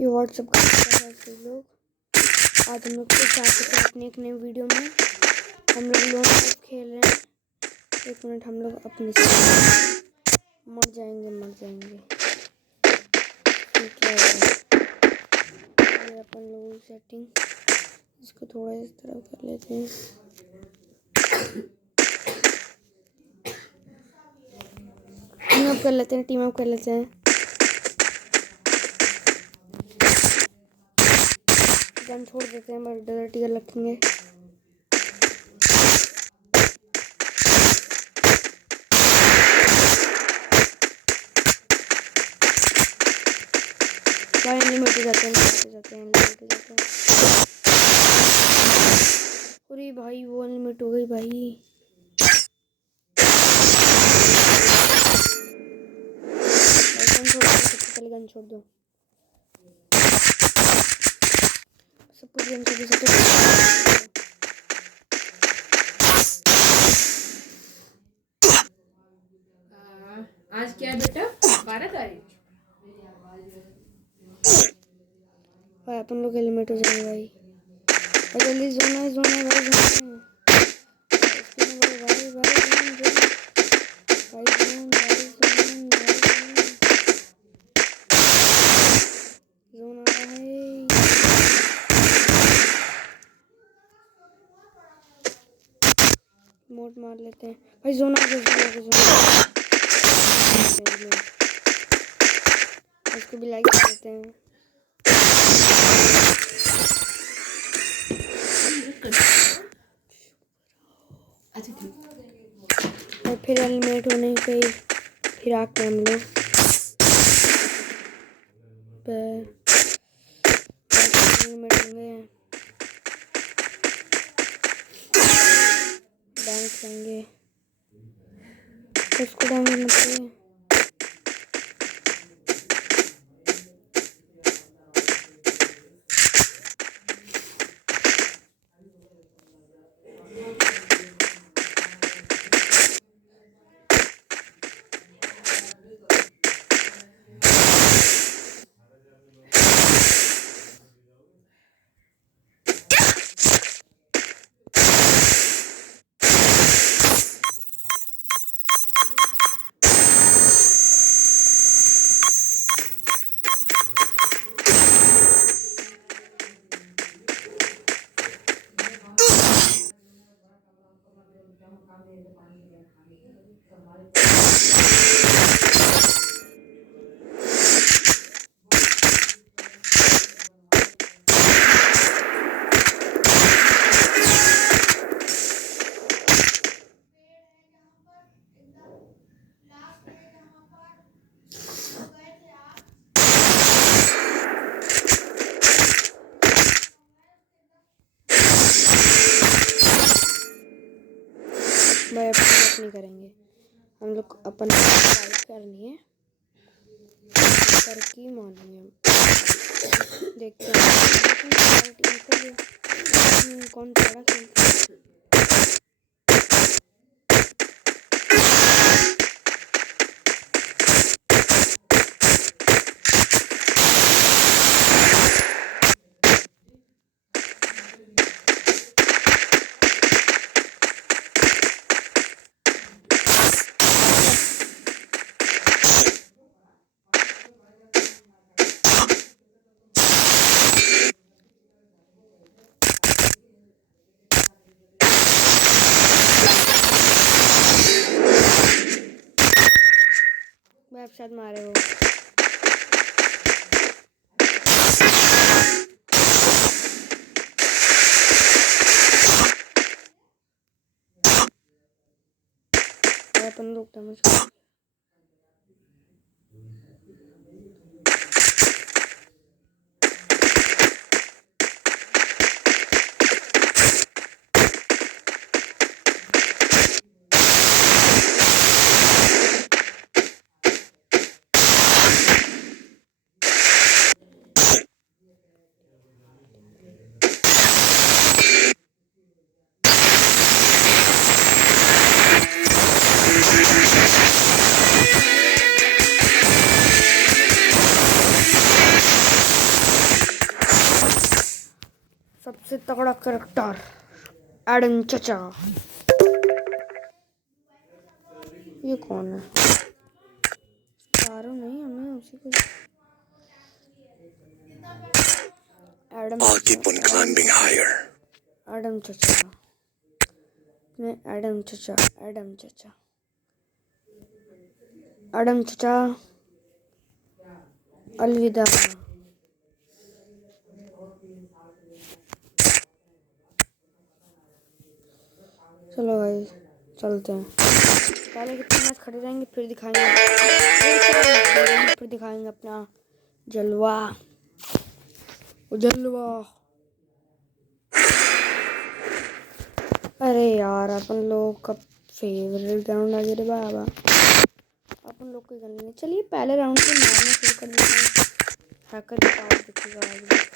ये व्हाट्सअप का सब लोग आज हम लोग फिर जा चुके हैं अपने एक नई वीडियो में। हम लोग लोन खेल रहे हैं। एक मिनट, हम लोग अपनी मर जाएंगे। ठीक है, ये अपन लोग सेटिंग इसको थोड़ा इस तरह कर लेते हैं। टीम अप कर लेते हैं। गन छोड़ देते हैं, बस डर्टी कर रखेंगे। भाई लिमिट हो जाते हैं। अरे भाई वो लिमिट हो गई भाई। पहले गन छोड़ दो। सब कुछ गन छोड़ दो। आज क्या है बेटा? 12 तारीख। भाई अपन लोग हेलमेट हो जाएंगे भाई। जल्दी जोन है भाई। जोन आ रहा है। मोड मार लेते हैं भाई। जोन आ गया। इसको भी लाइक कर देते हैं। और फिर हेलमेट होने पे फिर आके हम लोग हेलमेट होंगे। बैंक लेंगे उसको डाउनलोड करें। भाई अपन नहीं करेंगे। हम लोग अपन करनी है करके मानेंगे। देखते हैं कौन बड़ा खेलता है। मैं आप साथ मारे हो। अपन लोग डैमेज तगड़ा करेक्टर एडम चचा। ये कौन है? चारों नहीं, हमें उसी को एडम एडम चचा ने एडम चचा एडम चचा अलविदा। चलो भाई चलते हैं। पहले कितने मैच खड़े रहेंगे फिर दिखाएंगे अपना जलवा। अरे यार अपन लोग का फेवरेट ग्राउंड आ गया रे बाबा। अपन लोग कोई गल नहीं। चलिए पहले राउंड से मारना शुरू कर देते हैं। हैकर की पावर दिखेगा आज।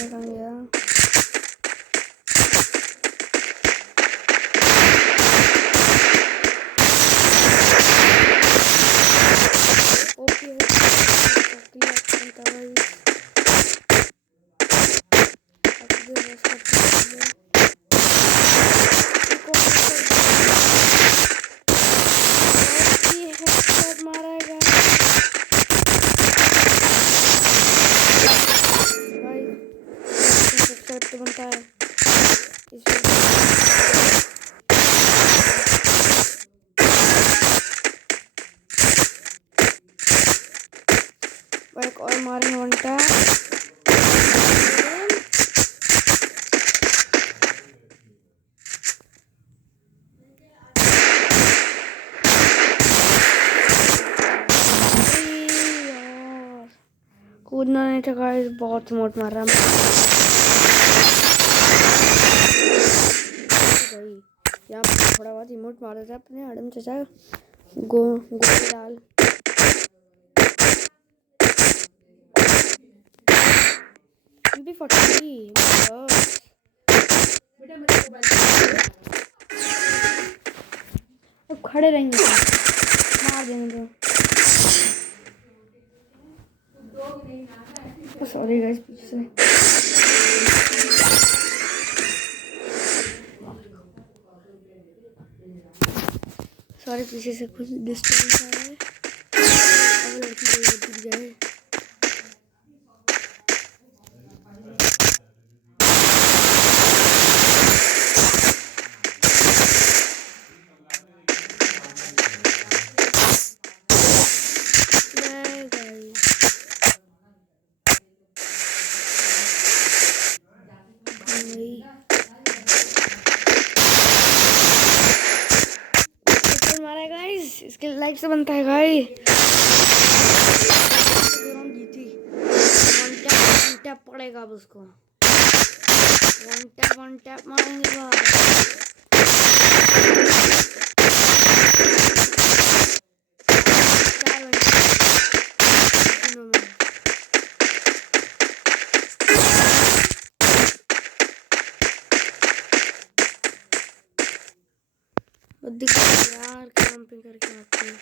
कहाँ गया? बनता है एक और मारने बनता है। कूदना नहीं था गाइस, बहुत स्मूथ मार रहा है। यहाँ पर थोड़ा बहुत इमोट मार देता है अपने एडम चचा गोल डाल। भी 40 अब खड़े रहेंगे मार देंगे तो। सॉरी गाइस पीछे से। सॉरी पीछे से कुछ डिस्टर्बेंस आ रहा है। अब लड़की दिख जाए। इसके लाइक से बनता है भाई। जीती वन टैप पड़ेगा अब उसको। वन टैप मारेंगे यार कैंपिंग करके आते हैं।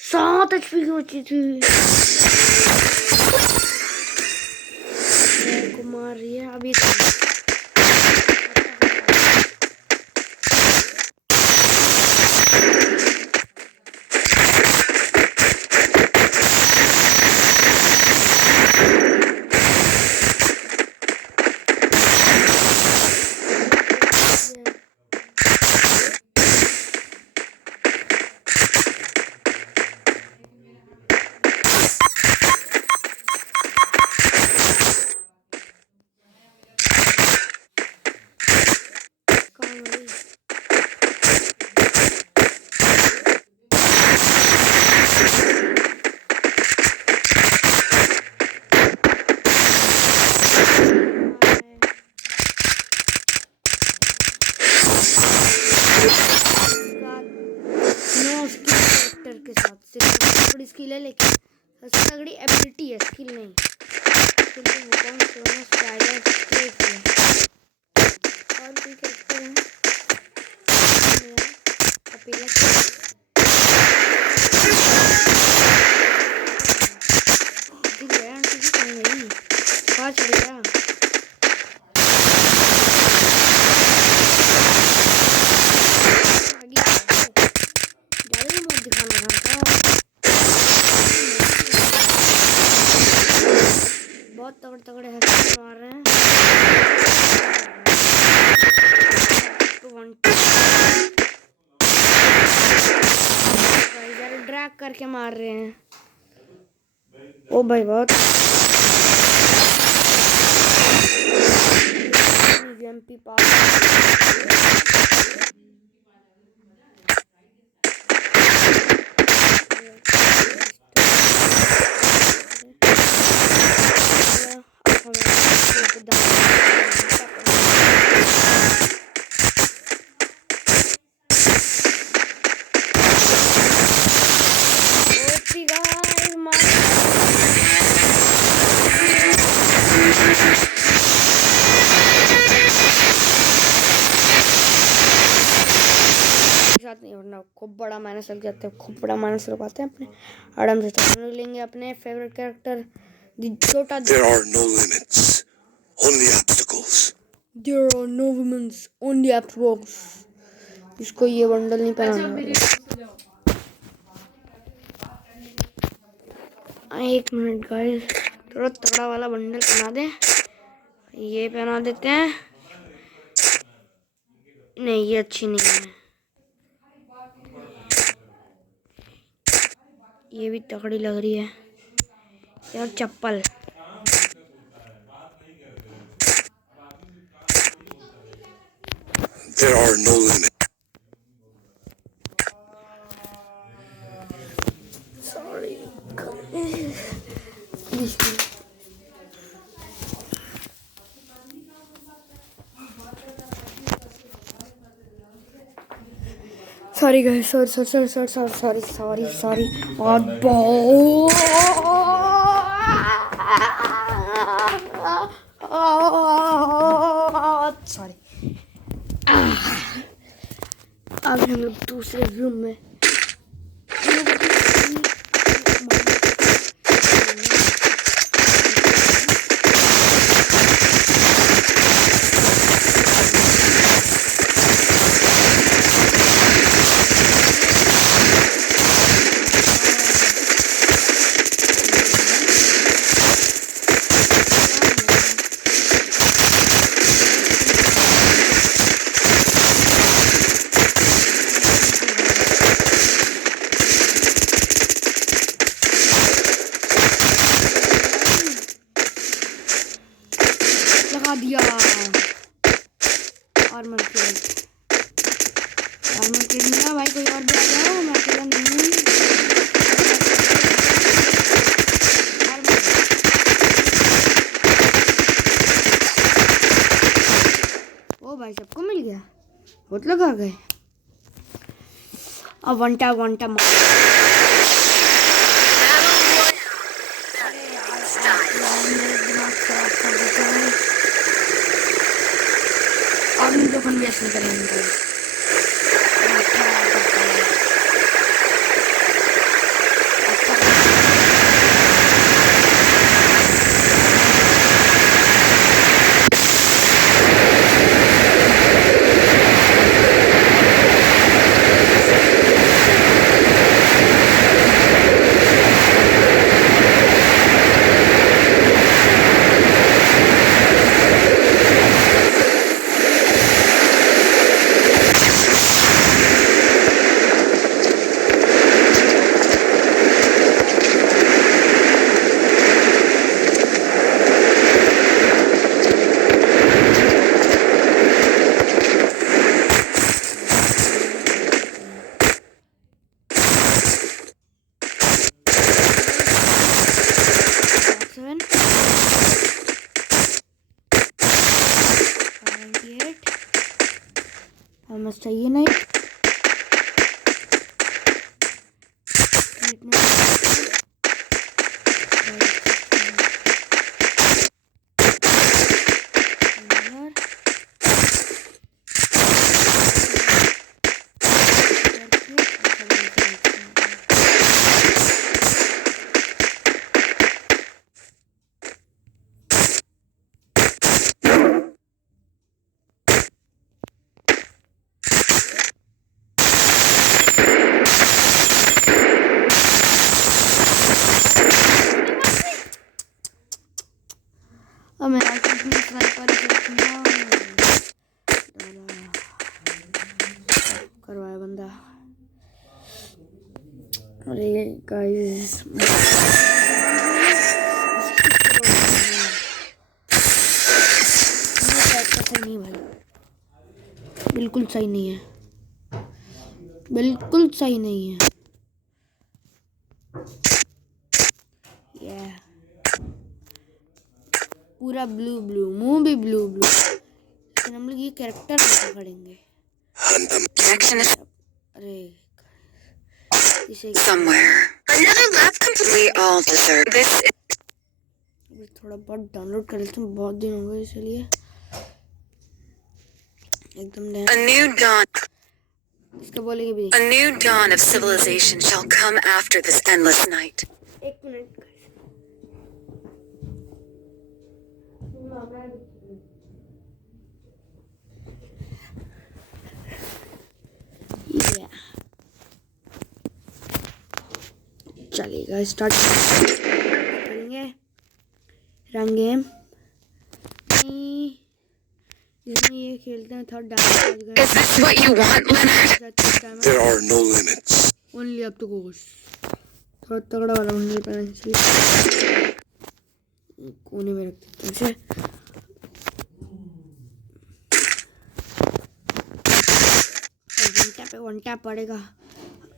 सात एचपी की बची थी। को मार रही है अभी। इसका 9 स्किल कैरेक्टर के साथ सिर्फ बड़ी स्किल है, लेकिन सबसे तगड़ी एबिलिटी है, स्किल नहीं। स्किल तो वो कौन सा स्पाइडर स्ट्रेट है और भी कैरेक्टर हैं। कपिला आंटी की कहीं नहीं कहाँ चढ़ गया। बहुत तगड़े तगड़े हेडशॉट मार रहे हैं। ड्रैग करके मार रहे हैं। ओ भाई बहुत एमपी पास नहीं वरना खूब बड़ा माइनस लग जाते हैं, खूब बड़ा माइनस लगाते हैं अपने आराम से। तो हम लोग लेंगे अपने फेवरेट कैरेक्टर छोटा। There are no limits, only obstacles. There are no limits, only obstacles. इसको ये बंडल नहीं पहनाना। एक मिनट गाइस, थोड़ा तगड़ा वाला बंडल पहना दे। ये पहना देते हैं। नहीं ये अच्छी नहीं है, ये भी तगड़ी लग रही है यार चप्पल। There are no limits. Sorry. Sorry guys, sorry. Sorry. अब हम लोग दूसरे रूम में लगा दिया। आर्मर के दिया भाई, कोई और भी आ जाओ, मैं अकेला नहीं हूँ। ओ भाई सबको मिल गया, बहुत लोग आ गए। अब वंटा अभी तो कन्वेंशन करेंगे। हमें चाहिए नहीं हमें करवाया बंदा। अरे गाइस नहीं भाई, बिल्कुल सही नहीं है, बिल्कुल सही नहीं है। पूरा ब्लू ब्लू, मुंह भी ब्लू ब्लू, लेकिन हम लोग ये कैरेक्टर पकड़ेंगे। अरे इसे थोड़ा बहुत डाउनलोड कर लेते हैं, बहुत दिन हो गए इसलिए एकदम इसका बोलेंगे भी। A new dawn of civilization shall come after this endless night. एक मिनट चलेगा, स्टार्ट करेंगे रंग गेम। इसमें ये खेलते हैं third diamond. Is this what you want, Leonard? There are no limits. Only up to goes. थोड़ा तगड़ा वाला बंडल पहनना चाहिए, कोने में रख देते हैं इसे। वन टैप पड़ेगा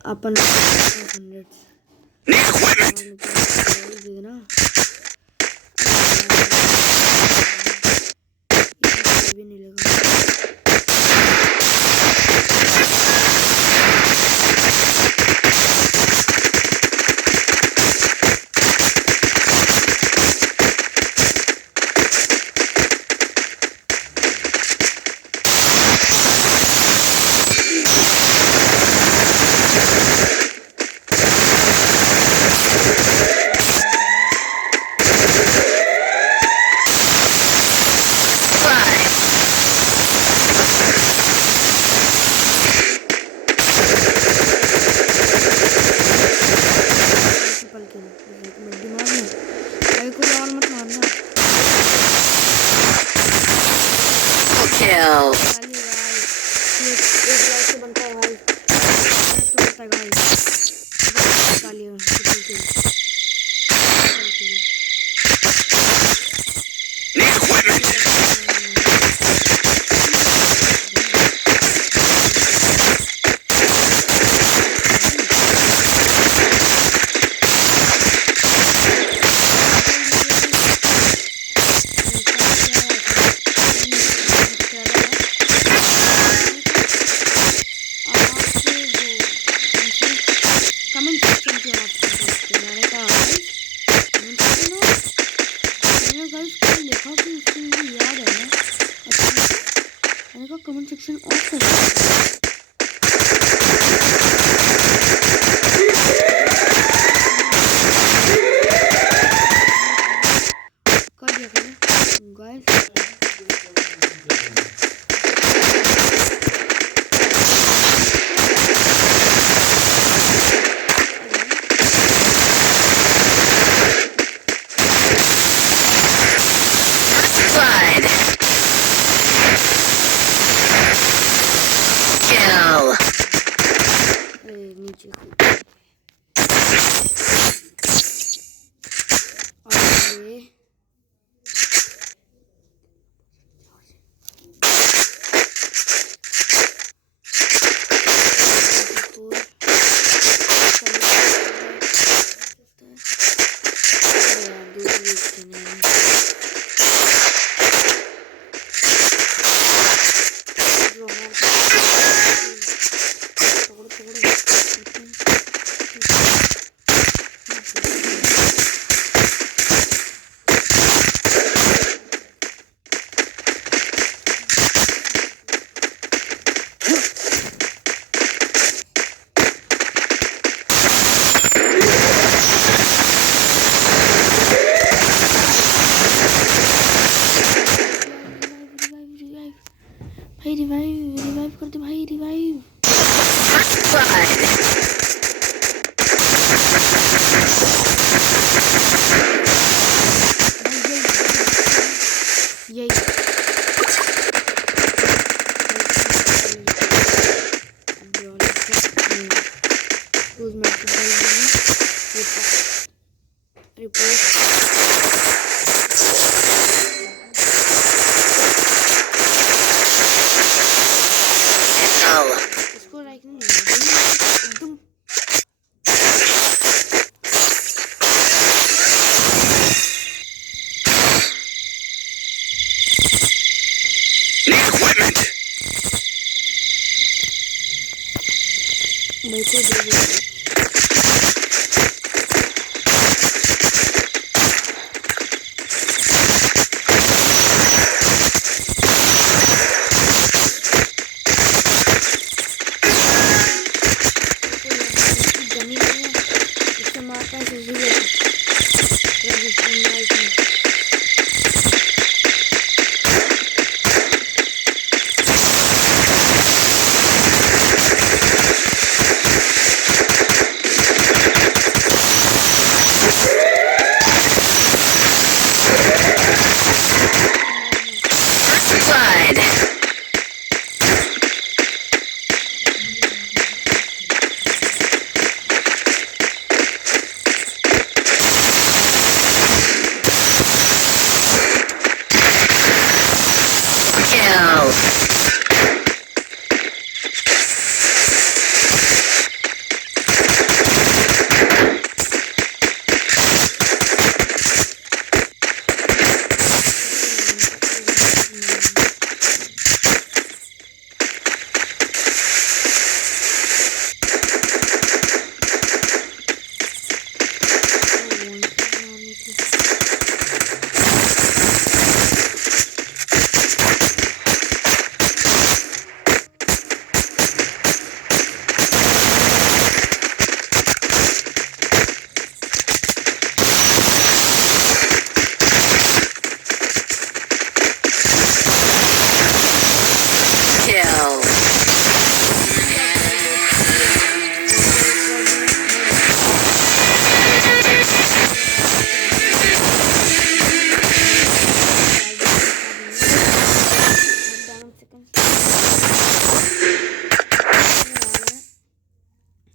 अपन 100 दे देना। भी नहीं लगा। Kill. कमेंट सेक्शन ऑफ कर दिया गाइस। रिवाइव। यही इसको लाइक नहीं एकदम भाई को दे दे।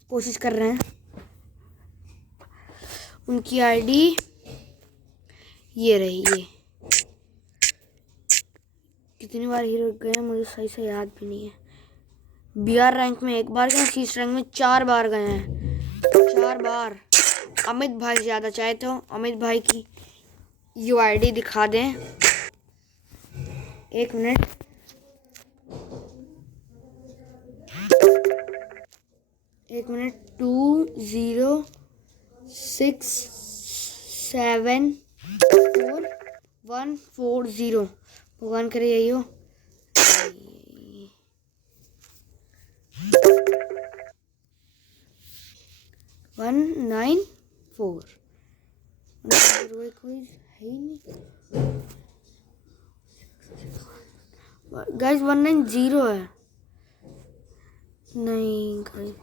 कोशिश कर रहे हैं। उनकी आईडी ये रही। ये कितनी बार हीरो गए हैं मुझे सही से याद भी नहीं है। बीआर रैंक में 1 बार गए, शीर्ष रैंक में 4 बार गए हैं। 4 बार। अमित भाई ज़्यादा चाहे तो अमित भाई की यूआईडी दिखा दें। 1 मिनट। एक मिनट। 20674140। भगवान करे यही हो। 194 कोई है ही नहीं गाइस। 190 है। नहीं गाइस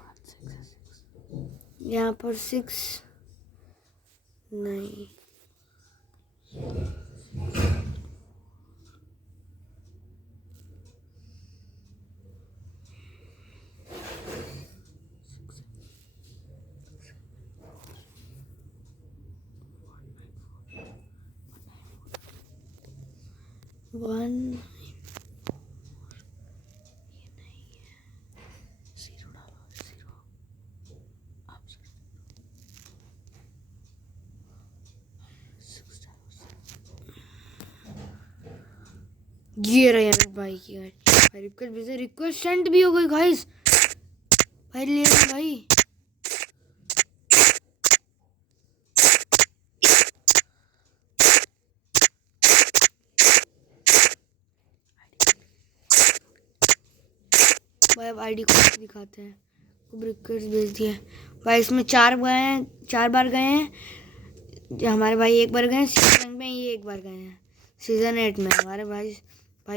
यहाँ पर 6 नहीं। वन 0 रहे हैं भाई की गाड़ी। रिक्वेस्ट भेजे, रिक्वेस्ट सेंड भी हो गई गाइस। भाई ले लो भाई। भाई अब आईडी को दिखाते हैं। खूब रिक्वेस्ट भेज दिए भाई। इसमें 4 गए हैं, 4 बार गए हैं। हमारे भाई 1 बार गए हैं। सीजन में ये 1 बार गए हैं। सीजन 8 में हमारे भाई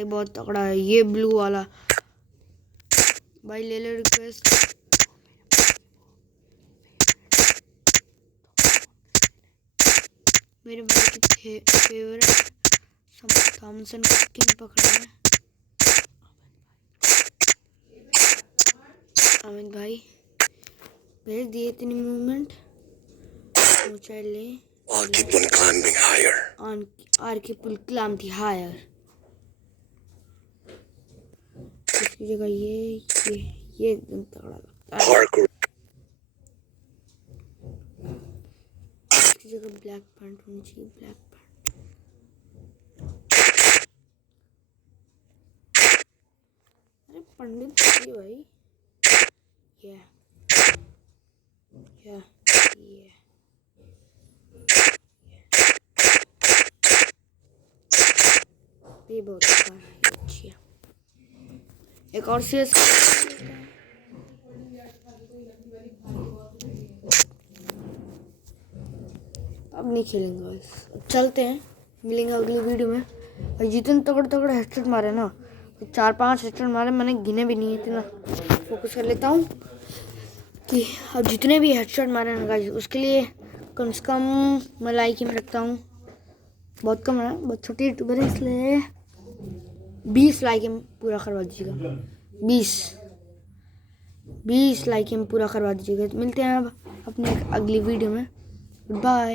बहुत तगड़ा है। ये ब्लू वाला भाई ले लो रिक्वेस्ट। मेरे भाई के फेवरेट थॉमसन का किंग पकड़ा है अमित भाई। भेज दिए इतनी मूवमेंट। ऊंचाई ले I'll keep on climbing higher. आर के पुल क्लाइम्ब हायर। इसकी जगह ये एकदम तगड़ा लगता है। Parkour. इसकी जगह ब्लैक पैंट होनी चाहिए। Black pant. अरे पंडित जी भाई ये बहुत अच्छी है। एक और सीएस अब नहीं खेलेंगे बस। अब चलते हैं, मिलेंगे अगली वीडियो में। और जितने तगड़े हेडशॉट मारे ना, तो 4-5 हेडशॉट मारे, मैंने गिने भी नहीं। इतना फोकस कर लेता हूँ कि अब जितने भी हेडशॉट मारे ना गाइस, उसके लिए कम से कम मैं लाइक ही में रखता हूँ। बहुत कम है, बहुत छोटी यूट्यूबर है, इसलिए 20 लाइक में पूरा करवा दीजिएगा। 20 लाइक में पूरा करवा दीजिएगा। मिलते हैं अब अपने अगली वीडियो में। Good bye.